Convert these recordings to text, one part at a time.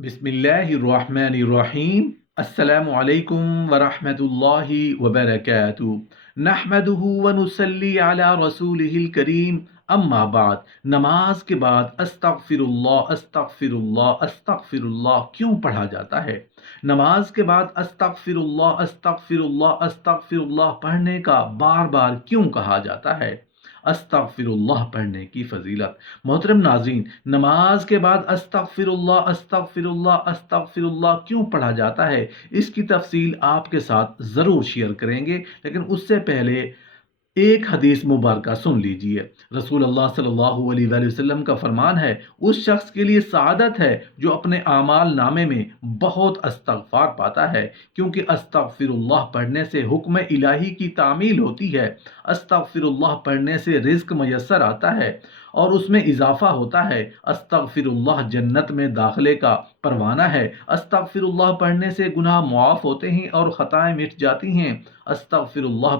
बिस्मिल्लाहिर्रहमानिर्रहीम। अस्सलामु अलैकुम वरहमतुल्लाहि वबरकातुहू। नहमदुहु व नुसल्ली अला रसूलिहिल करीम। अम्मा बाद। नमाज के बाद अस्तगफिरुल्लाह अस्तगफिरुल्लाह अस्तगफिरुल्लाह क्यों पढ़ा जाता है? नमाज के बाद अस्तगफिरुल्लाह अस्तगफिरुल्लाह अस्तगफिरुल्लाह पढ़ने का बार बार क्यों कहा जाता है? अस्तगफिरुल्लाह पढ़ने की फजीलत। मोहतरम नाज़रीन, नमाज के बाद अस्तगफिरुल्लाह अस्तगफिरुल्लाह अस्तगफिरुल्लाह क्यों पढ़ा जाता है, इसकी तफसील आपके साथ ज़रूर शेयर करेंगे, लेकिन उससे पहले एक हदीस मुबारक सुन लीजिए। रसूल अल्लाह सल्लल्लाहु अलैहि वसल्लम का फरमान है, उस शख्स के लिए सआदत है जो अपने आमाल नामे में बहुत अस्तगफार पाता है, क्योंकि अस्तगफिरुल्लाह पढ़ने से हुक्म इलाही की तामील होती है। अस्तगफिरुल्लाह पढ़ने से रिज्क मयस्सर आता है और उसमें इजाफा होता है। अस्तगफिरुल्लाह जन्नत में दाखिले का परवाना है। अस्तगफिरुल्लाह पढ़ने से गुनाह मुआफ़ होते हैं और ख़ताएँ मिट जाती हैं। अस्तगफिरुल्लाह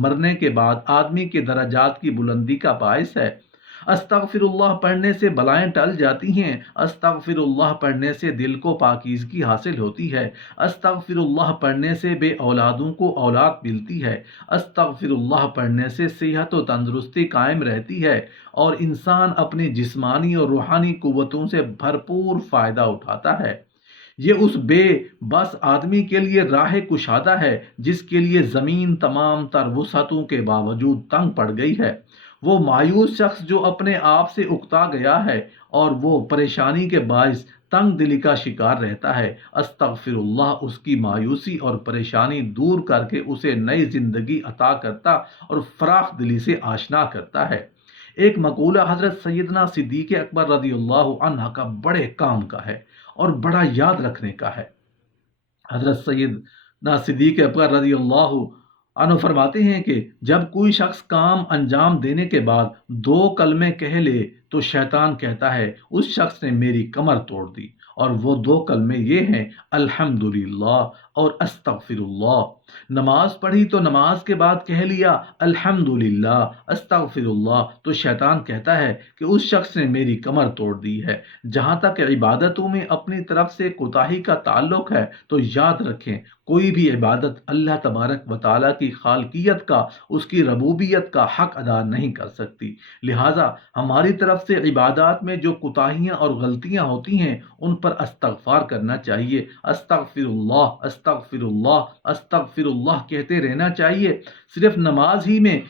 मरने के बाद आदमी के दर्जात की बुलंदी का बायस है। अस्तगफिरुल्लाह पढ़ने से बलाएं टल जाती हैं। अस्तगफिरुल्लाह पढ़ने से दिल को पाकीज़गी हासिल होती है। अस्तगफिरुल्लाह पढ़ने से बे औलादों को औलाद मिलती है। अस्तगफिरुल्लाह पढ़ने से सेहत व तंदुरुस्ती कायम रहती है और इंसान अपनी जिस्मानी और रूहानी कुव्वतों से भरपूर फ़ायदा उठाता है। ये उस बेबस आदमी के लिए राह कुशादा है जिसके लिए ज़मीन तमाम तर वुसअतों के बावजूद तंग पड़ गई है। वो मायूस शख्स जो अपने आप से उकता गया है और वो परेशानी के बायस तंग दिली का शिकार रहता है। अस्तगफिरुल्लाह उसकी मायूसी और परेशानी दूर करके उसे नई ज़िंदगी अता करता और फराख दिली से आशना करता है। एक मकूला हज़रत सैयदना सिद्दीक़ अकबर रज़ियल्लाहु अन्हु का बड़े काम का है और बड़ा याद रखने का है। हज़रत सैयदना सिद्दीक़ अकबर रज़ियल्लाहु अन्हु फरमाते हैं कि जब कोई शख्स काम अंजाम देने के बाद दो कलमे कह ले तो शैतान कहता है उस शख्स ने मेरी कमर तोड़ दी, और वो दो कलमे ये हैं, अल्हम्दुलिल्लाह और अस्तगफिरुल्लाह। नमाज पढ़ी तो नमाज के बाद कह लिया अल्हम्दुलिल्लाह अस्तगफिरुल्लाह, तो शैतान कहता है कि उस शख्स ने मेरी कमर तोड़ दी है। जहाँ तक इबादतों में अपनी तरफ से कोताही का ताल्लुक है तो याद रखें, कोई भी इबादत अल्लाह तबारक व तआला की खालकियत का, उसकी रबूबियत का हक अदा नहीं कर सकती। लिहाजा हमारी तरफ से इबादत में जो कोताहियाँ और गलतियाँ होती हैं उन पर अस्तगफार करना चाहिए। अस्तगफिरुल्लाह अस्तगफिरुल्लाह अस्तगफिरुल्लाह कहते रहना चाहिए। सिर्फ नमाज ही में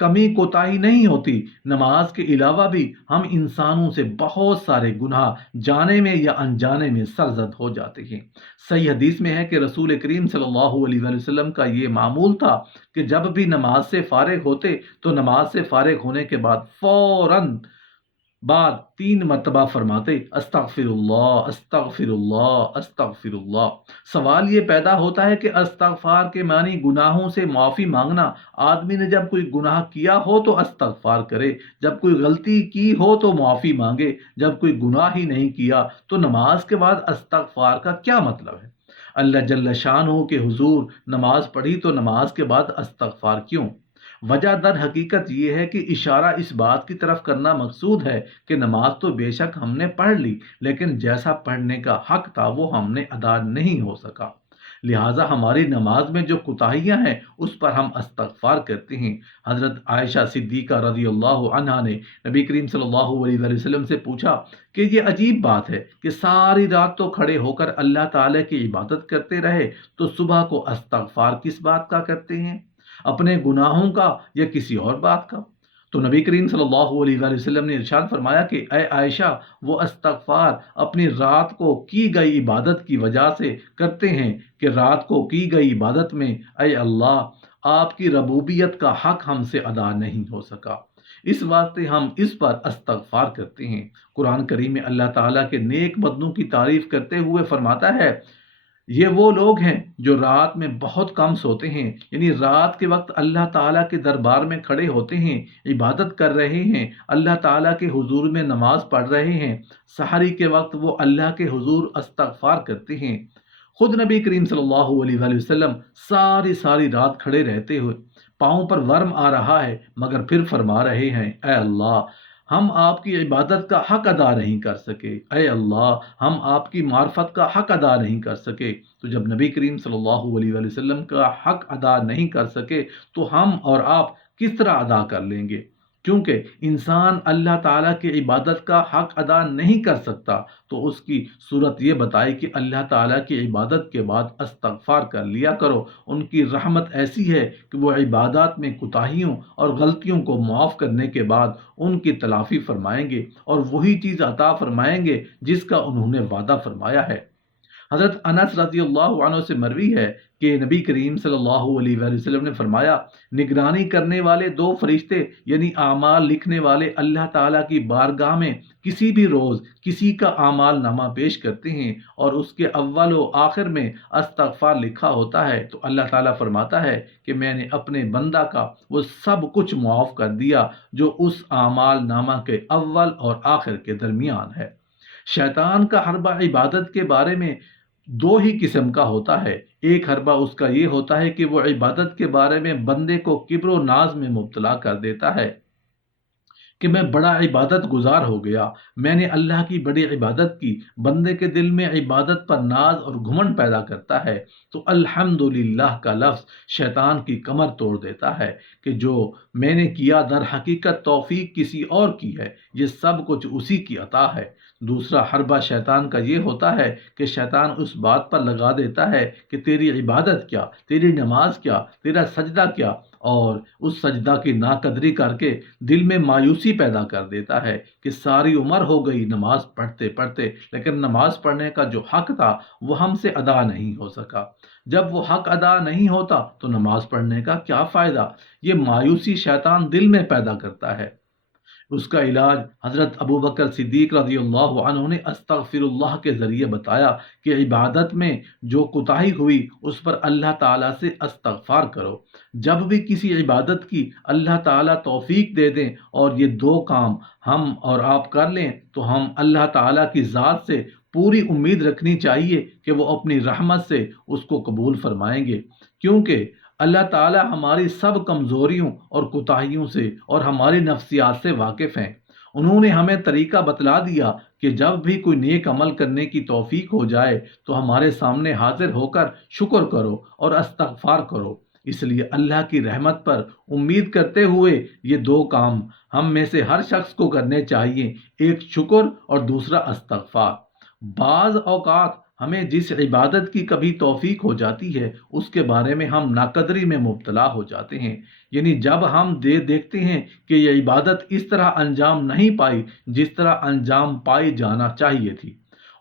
कमी कोताही नहीं होती, नमाज के अलावा भी हम इंसानों से बहुत सारे गुनाह जाने में या अनजाने में सरजद हो जाते हैं। सही हदीस में है कि रसूल करीम सल्लल्लाहु अलैहि वसल्लम का ये मामूल था कि जब भी नमाज से फारिग होते तो नमाज से फारिग होने के बाद फौरन बाद 3 मरतबा फरमाते अस्तगफिरुल्लाह अस्तगफिरुल्लाह अस्तगफिरुल्लाह। सवाल ये पैदा होता है कि अस्तगफार के मानी गुनाहों से माफ़ी मांगना। आदमी ने जब कोई गुनाह किया हो तो अस्तगफार करे, जब कोई गलती की हो तो माफ़ी मांगे, जब कोई गुनाह ही नहीं किया तो नमाज के बाद अस्तगफार का क्या मतलब है? अल्लाह जल्ल शान के हुजूर नमाज पढ़ी तो नमाज के बाद अस्तगफार क्यों? वजह दर हकीकत ये है कि इशारा इस बात की तरफ करना मकसूद है कि नमाज तो बेशक हमने पढ़ ली, लेकिन जैसा पढ़ने का हक था वो हमने अदा नहीं हो सका। लिहाजा हमारी नमाज में जो कोताहियाँ हैं उस पर हम अस्तगफार करते हैं। हज़रत आयशा सिद्दीक़ा रज़ियल्लाहु अन्हा ने नबी करीम सल्लल्लाहु अलैहि वसल्लम से पूछा कि ये अजीब बात है कि सारी रात तो खड़े होकर अल्लाह ताला की इबादत करते रहे, तो सुबह को अस्तगफार किस बात का करते हैं? अपने गुनाहों का या किसी और बात का? तो नबी करीम सल्लल्लाहु अलैहि वसल्लम ने इरशाद फरमाया कि ऐ आयशा, वो अस्तगफार अपनी रात को की गई इबादत की वजह से करते हैं कि रात को की गई इबादत में ऐ अल्लाह आपकी रबूबियत का हक हमसे अदा नहीं हो सका, इस वास्ते हम इस पर अस्तगफार करते हैं। कुरान करीम में अल्लाह ताला के नेक बंदों की तारीफ करते हुए फरमाता है, ये वो लोग हैं जो रात में बहुत कम सोते हैं, यानी रात के वक्त अल्लाह ताला के दरबार में खड़े होते हैं, इबादत कर रहे हैं, अल्लाह ताला के हुजूर में नमाज पढ़ रहे हैं। सहरी के वक्त वो अल्लाह के हुजूर अस्तगफार करते हैं। खुद नबी करीम सल्लल्लाहु अलैहि वसल्लम सारी सारी रात खड़े रहते हुए पाँव पर वर्म आ रहा है मगर फिर फरमा रहे हैं, ऐ अल्लाह ہم آپ کی عبادت کا حق ادا نہیں کر سکے، اے اللہ ہم آپ کی معرفت کا حق ادا نہیں کر سکے۔ تو جب نبی کریم صلی اللہ علیہ وآلہ وسلم کا حق ادا نہیں کر سکے تو ہم اور آپ کس طرح ادا کر لیں گے؟ کیونکہ انسان اللہ تعالیٰ کی عبادت کا حق ادا نہیں کر سکتا تو اس کی صورت یہ بتائی کہ اللہ تعالیٰ کی عبادت کے بعد استغفار کر لیا کرو۔ ان کی رحمت ایسی ہے کہ وہ عبادات میں کوتاہیوں اور غلطیوں کو معاف کرنے کے بعد ان کی تلافی فرمائیں گے اور وہی چیز عطا فرمائیں گے جس کا انہوں نے وعدہ فرمایا ہے۔ حضرت انس رضی اللہ عنہ سے مروی ہے کہ نبی کریم صلی اللہ علیہ وآلہ وسلم نے فرمایا، نگرانی کرنے والے دو فرشتے یعنی اعمال لکھنے والے اللہ تعالیٰ کی بارگاہ میں کسی بھی روز کسی کا اعمال نامہ پیش کرتے ہیں اور اس کے اول و آخر میں استغفار لکھا ہوتا ہے تو اللہ تعالیٰ فرماتا ہے کہ میں نے اپنے بندہ کا وہ سب کچھ معاف کر دیا جو اس اعمال نامہ کے اول اور آخر کے درمیان ہے۔ شیطان کا حربہ عبادت کے بارے میں دو ہی قسم کا ہوتا ہے۔ ایک حربہ اس کا یہ ہوتا ہے کہ وہ عبادت کے بارے میں بندے کو کبر و ناز میں مبتلا کر دیتا ہے کہ میں بڑا عبادت گزار ہو گیا، میں نے اللہ کی بڑی عبادت کی۔ بندے کے دل میں عبادت پر ناز اور گھمنڈ پیدا کرتا ہے تو الحمدللہ کا لفظ شیطان کی کمر توڑ دیتا ہے کہ جو میں نے کیا در حقیقت توفیق کسی اور کی ہے، یہ سب کچھ اسی کی عطا ہے۔ دوسرا حربہ شیطان کا یہ ہوتا ہے کہ شیطان اس بات پر لگا دیتا ہے کہ تیری عبادت کیا، تیری نماز کیا، تیرا سجدہ کیا، اور اس سجدہ کی ناقدری کر کے دل میں مایوسی پیدا کر دیتا ہے کہ ساری عمر ہو گئی نماز پڑھتے پڑھتے لیکن نماز پڑھنے کا جو حق تھا وہ ہم سے ادا نہیں ہو سکا۔ جب وہ حق ادا نہیں ہوتا تو نماز پڑھنے کا کیا فائدہ؟ یہ مایوسی شیطان دل میں پیدا کرتا ہے۔ اس کا علاج حضرت ابو بکر صدیق رضی اللہ عنہ نے استغفر اللہ کے ذریعے بتایا کہ عبادت میں جو کوتاہی ہوئی اس پر اللہ تعالیٰ سے استغفار کرو۔ جب بھی کسی عبادت کی اللہ تعالیٰ توفیق دے دیں اور یہ دو کام ہم اور آپ کر لیں تو ہم اللہ تعالیٰ کی ذات سے پوری امید رکھنی چاہیے کہ وہ اپنی رحمت سے اس کو قبول فرمائیں گے، کیونکہ اللہ تعالیٰ ہماری سب کمزوریوں اور کوتاہیوں سے اور ہماری نفسیات سے واقف ہیں۔ انہوں نے ہمیں طریقہ بتلا دیا کہ جب بھی کوئی نیک عمل کرنے کی توفیق ہو جائے تو ہمارے سامنے حاضر ہو کر شکر کرو اور استغفار کرو۔ اس لیے اللہ کی رحمت پر امید کرتے ہوئے یہ دو کام ہم میں سے ہر شخص کو کرنے چاہیے، ایک شکر اور دوسرا استغفار۔ بعض اوقات ہمیں جس عبادت کی کبھی توفیق ہو جاتی ہے اس کے بارے میں ہم ناقدری میں مبتلا ہو جاتے ہیں، یعنی جب ہم دیکھتے ہیں کہ یہ عبادت اس طرح انجام نہیں پائی جس طرح انجام پائی جانا چاہیے تھی،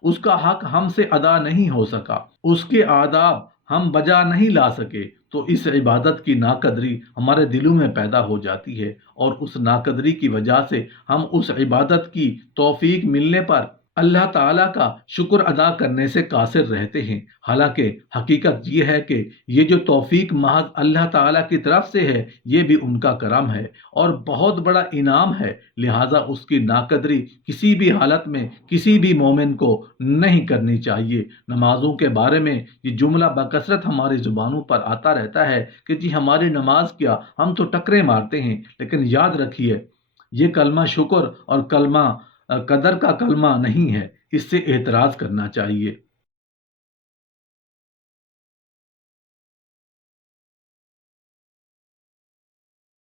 اس کا حق ہم سے ادا نہیں ہو سکا، اس کے آداب ہم بجا نہیں لا سکے، تو اس عبادت کی ناقدری ہمارے دلوں میں پیدا ہو جاتی ہے اور اس ناقدری کی وجہ سے ہم اس عبادت کی توفیق ملنے پر اللہ تعالیٰ کا شکر ادا کرنے سے قاصر رہتے ہیں۔ حالانکہ حقیقت یہ ہے کہ یہ جو توفیق محض اللہ تعالیٰ کی طرف سے ہے، یہ بھی ان کا کرم ہے اور بہت بڑا انعام ہے، لہٰذا اس کی ناقدری کسی بھی حالت میں کسی بھی مومن کو نہیں کرنی چاہیے۔ نمازوں کے بارے میں یہ جملہ بکثرت ہماری زبانوں پر آتا رہتا ہے کہ جی ہماری نماز کیا، ہم تو ٹکرے مارتے ہیں، لیکن یاد رکھیے یہ کلمہ شکر اور کلمہ قدر کا کلمہ نہیں ہے، اس سے اعتراض کرنا چاہیے۔